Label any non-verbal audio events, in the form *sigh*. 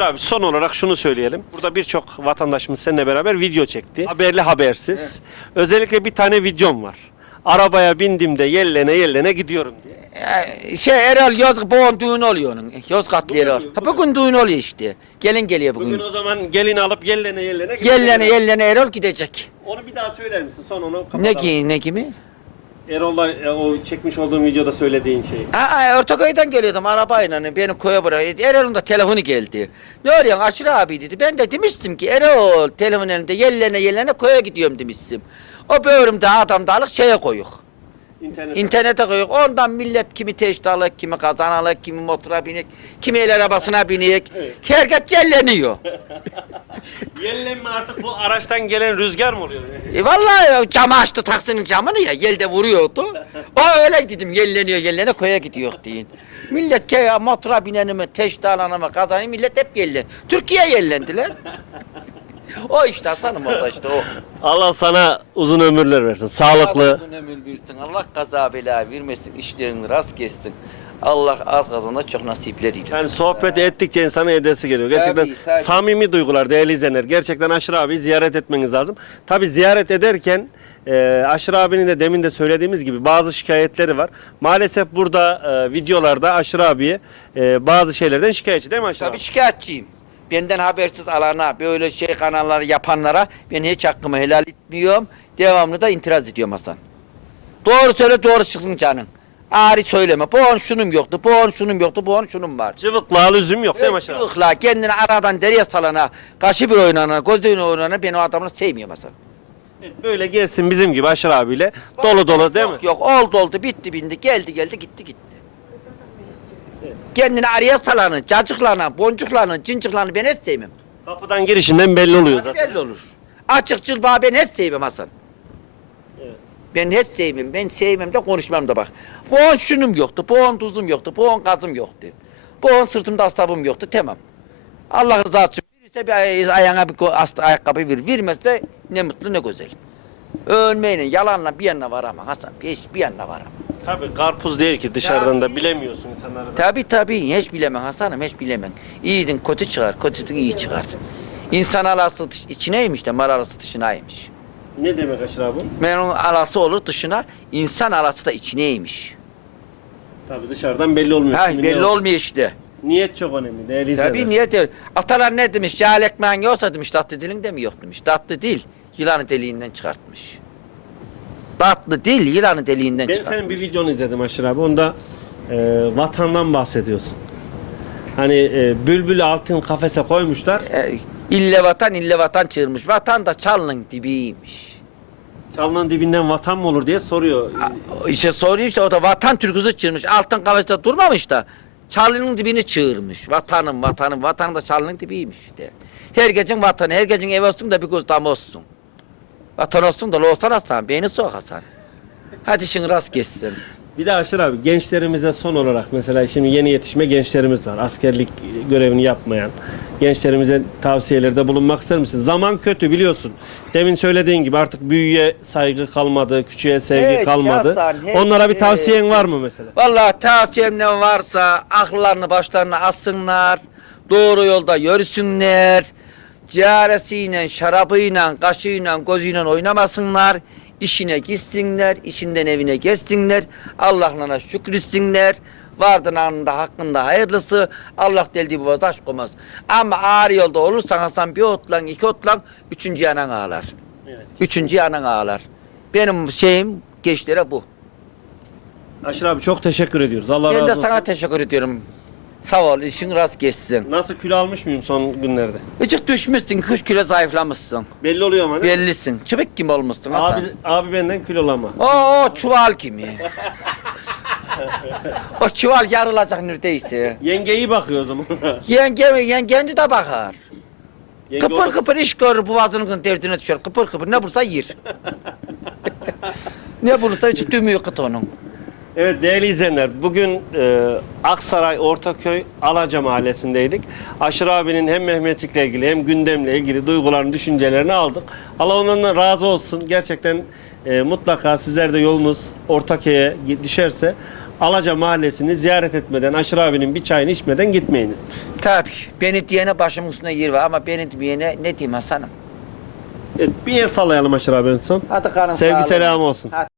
Abi son olarak şunu söyleyelim. Burada birçok vatandaşımız seninle beraber video çekti. Haberli habersiz. Özellikle bir tane videom var. Arabaya bindim de yellene yellene gidiyorum diye. Şey Erol Yozgat bugün düğün oluyor onun. Yozgatlı Erol. oluyor, Ha, bugün. bugün düğün oluyor işte. Gelin geliyor bugün. Bugün o zaman gelin alıp yellene yellene gidiyorum. Yellene yellene Erol gidecek. Onu bir daha söyler misin? Son onu kapatalım. Ne ki ne kimi? Erol'la e, o çekmiş olduğum videoda söylediğin şey. Aa, Ortaköy'den geliyordum arabayla beni koya bıraktı. Erol'un da telefonu geldi. Ne arıyorsun Aşırı abi dedi. Ben de demiştim ki Erol telefon elinde yellene yellene koya gidiyorum demiştim. O böğrümde adam dalık şeye koyuk. İnternet. İnternete koyuk. Ondan millet kimi teştalık, kimi kazanalık, kimi motora binik, kimi el arabasına binik. Evet. Herkes celleniyor. *laughs* Yellenme artık bu araçtan gelen rüzgar mı oluyor? E vallahi camı açtı taksinin camını ya yelde vuruyordu. O öyle dedim yelleniyor yellene koya gidiyor deyin. Millet ke motora bineni mi teşte alanı mı kazanı millet hep yellen. Türkiye yellendiler. O işte Hasan'ım o da işte o. *laughs* Allah sana uzun ömürler versin. Sağlıklı. Allah uzun ömür versin. Allah kaza bela vermesin. işlerini rast kessin. Allah az kazanda çok nasipler eylesin. Yani sohbet ettikçe insana edesi geliyor. Gerçekten Tabii, tabii. samimi duygular değerli izleyenler. Gerçekten Aşırı abi ziyaret etmeniz lazım. Tabi ziyaret ederken e, Aşırı abinin de demin de söylediğimiz gibi bazı şikayetleri var. Maalesef burada e, videolarda Aşırı abiye e, bazı şeylerden şikayetçi değil mi Aşırı Tabii abi? şikayetçiyim. Benden habersiz alana, böyle şey kanalları yapanlara ben hiç hakkımı helal etmiyorum. Devamlı da itiraz ediyorum Hasan. Doğru söyle doğru çıksın canın. Ağrı söyleme. Bu on şunum yoktu, bu on şunum yoktu, bu on şunum var. Cıvıkla lüzum yok değil mi abi? Çocukla kendini aradan deriye salana, kaşı bir oynana, gözünü oynana ben o adamı sevmiyorum Hasan. Evet, Böyle gelsin bizim gibi Aşırı abiyle dolu dolu değil mi? Yok yok oldu oldu bitti bindi geldi geldi gitti gitti. Kendini araya salanı, cacıklarını, boncuklarını, cinciklarını ben hiç sevmem. Kapıdan girişinden belli oluyor zaten. Belli olur. Açık çılbağı ben hiç sevmem Hasan. Evet. Ben hiç sevmem. Ben sevmem de konuşmam da bak. Bu on şunum yoktu, bu on tuzum yoktu, bu on gazım yoktu. Bu on sırtımda astabım yoktu, tamam. Allah rızası için verirse bir ay- ayağına bir ko- ast- ayakkabı verir. Vermezse ne mutlu ne güzel. Ölmeyle, yalanla bir yanına var ama Hasan, bir, bir yanına var ama. Tabii karpuz değil ki dışarıdan da bilemiyorsun insanları da. Tabi tabi hiç bilemem Hasan'ım hiç bilemem. İyidin kötü çıkar, kötüdün iyi çıkar. İnsan alası dış- içineymiş de mal alası dışınaymış. Ne demek Aşırı abi? Ben onun alası olur dışına, insan alası da içineymiş. Tabii dışarıdan belli olmuyor. Ha, belli ne- olmuyor işte. Niyet çok önemli değerli izleyenler. Tabii niye der? Atalar ne demiş? Yağ ekmeğin yoksa demiş tatlı dilin mi yok demiş. Tatlı dil yılanı deliğinden çıkartmış. Tatlı dil yılanı deliğinden Ben çıkartmış. senin bir videonu izledim Aşırı abi. Onda e, vatandan bahsediyorsun. Hani e, bülbül altın kafese koymuşlar. E, ille vatan ille vatan çığırmış. Vatan da çalının dibiymiş. Çalının dibinden vatan mı olur diye soruyor. İşte soruyor işte o da vatan türküsü çığırmış. Altın kafeste durmamış da çalının dibini çığırmış. Vatanım vatanım vatanım da çalının dibiymiş işte. Herkesin vatanı, herkesin ev olsun da bir göz damı olsun. Vatan olsun da olsan Hasan, beni sok Hasan. Hadi işin rast geçsin. Bir de Aşırı abi gençlerimize son olarak mesela şimdi yeni yetişme gençlerimiz var. Askerlik görevini yapmayan gençlerimize tavsiyelerde bulunmak ister misin? Zaman kötü biliyorsun. Demin söylediğin gibi artık büyüye saygı kalmadı, küçüğe sevgi Evet, kalmadı. Hasan, evet, Onlara bir tavsiyen var mı mesela? Vallahi tavsiyem ne varsa akıllarını başlarına assınlar. Doğru yolda yürüsünler. Ciğeresiyle, şarabıyla, kaşığıyla, gözüyle oynamasınlar. İşine gitsinler, işinden evine geçsinler. Allah'ına şükretsinler. Vardın anında hakkında hayırlısı. Allah deldiği bu taş koymaz. Ama ağır yolda olursan Hasan bir otlan, iki otlan, üçüncü yanan ağlar. Evet. Üçüncü yanan ağlar. Benim şeyim gençlere bu. Aşırı abi çok teşekkür ediyoruz. Allah Ben razı de olsun. sana teşekkür ediyorum. Sağ ol, işin rast geçsin. Nasıl kilo almış mıyım son günlerde? Icık düşmüşsün, 40 kilo zayıflamışsın. Belli oluyor ama değil mi? Bellisin. Çıbık gibi olmuşsun Abi, Hasan. abi benden kilolama. O, o çuval gibi. *laughs* o çuval yarılacak neredeyse. Yenge iyi bakıyor o zaman. *laughs* Yenge, yengenci de bakar. Yenge Kıpır o- kıpır iş görür, boğazının derdine düşer. Kıpır kıpır ne bulursa yer. *laughs* ne bulursa hiç tümüyor kıt onun. Evet değerli izleyenler bugün e, Aksaray Ortaköy Alaca mahallesindeydik. Aşırı abinin hem Mehmetçik'le ilgili hem gündemle ilgili duygularını, düşüncelerini aldık. Allah ondan razı olsun. Gerçekten e, mutlaka sizler de yolunuz Ortaköy'e düşerse Alaca Mahallesi'ni ziyaret etmeden, Aşır abinin bir çayını içmeden gitmeyiniz. Tabii. Beni diyene başımın üstünde yer var ama beni diyene ne diyeyim Hasan'ım? Evet, bir el sallayalım Aşır abi en son. Hadi karın Sevgi sağlığı. selam olsun. Hadi.